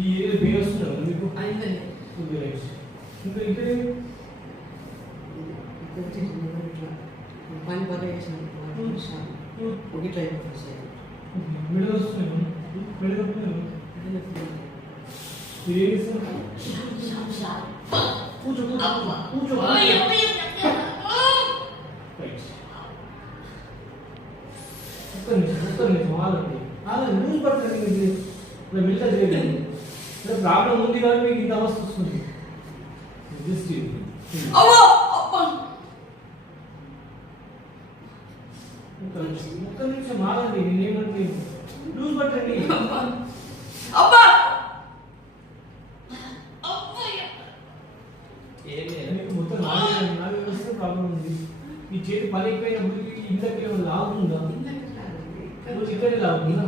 ఈ area pain వస్తుందా మీకు? అయిందండి. ఇంకా ఇక్కడ పని బాగా చేసినాను ఇట్లా అయిపోతుంది సార్. మెడల్ వస్తున్నాయి. మెడల్ వస్తున్నాయి. ఏం సార్? కూర్చో కూర్చో. ఒక్క నిమిషం ఆగండి. లూజ్ పడుతుంది. ఇప్పుడు మిగతా చేయలేదు. ప్రాబ్లం ఉంది కానీ మీకు ఇంత అవస్థ వస్తుంది. ఒక్క నిమిషం ఆగండి. నేనేమంటే లూజ్ పట్టండి. మీకు మొత్తం నాలుగు వస్తే ప్రాబ్లం ఉంది. ఈ చేతి పలికిపోయినప్పుడు ఇంతకే లాగుతుందా? ఇక్కడే లాగుతుందా?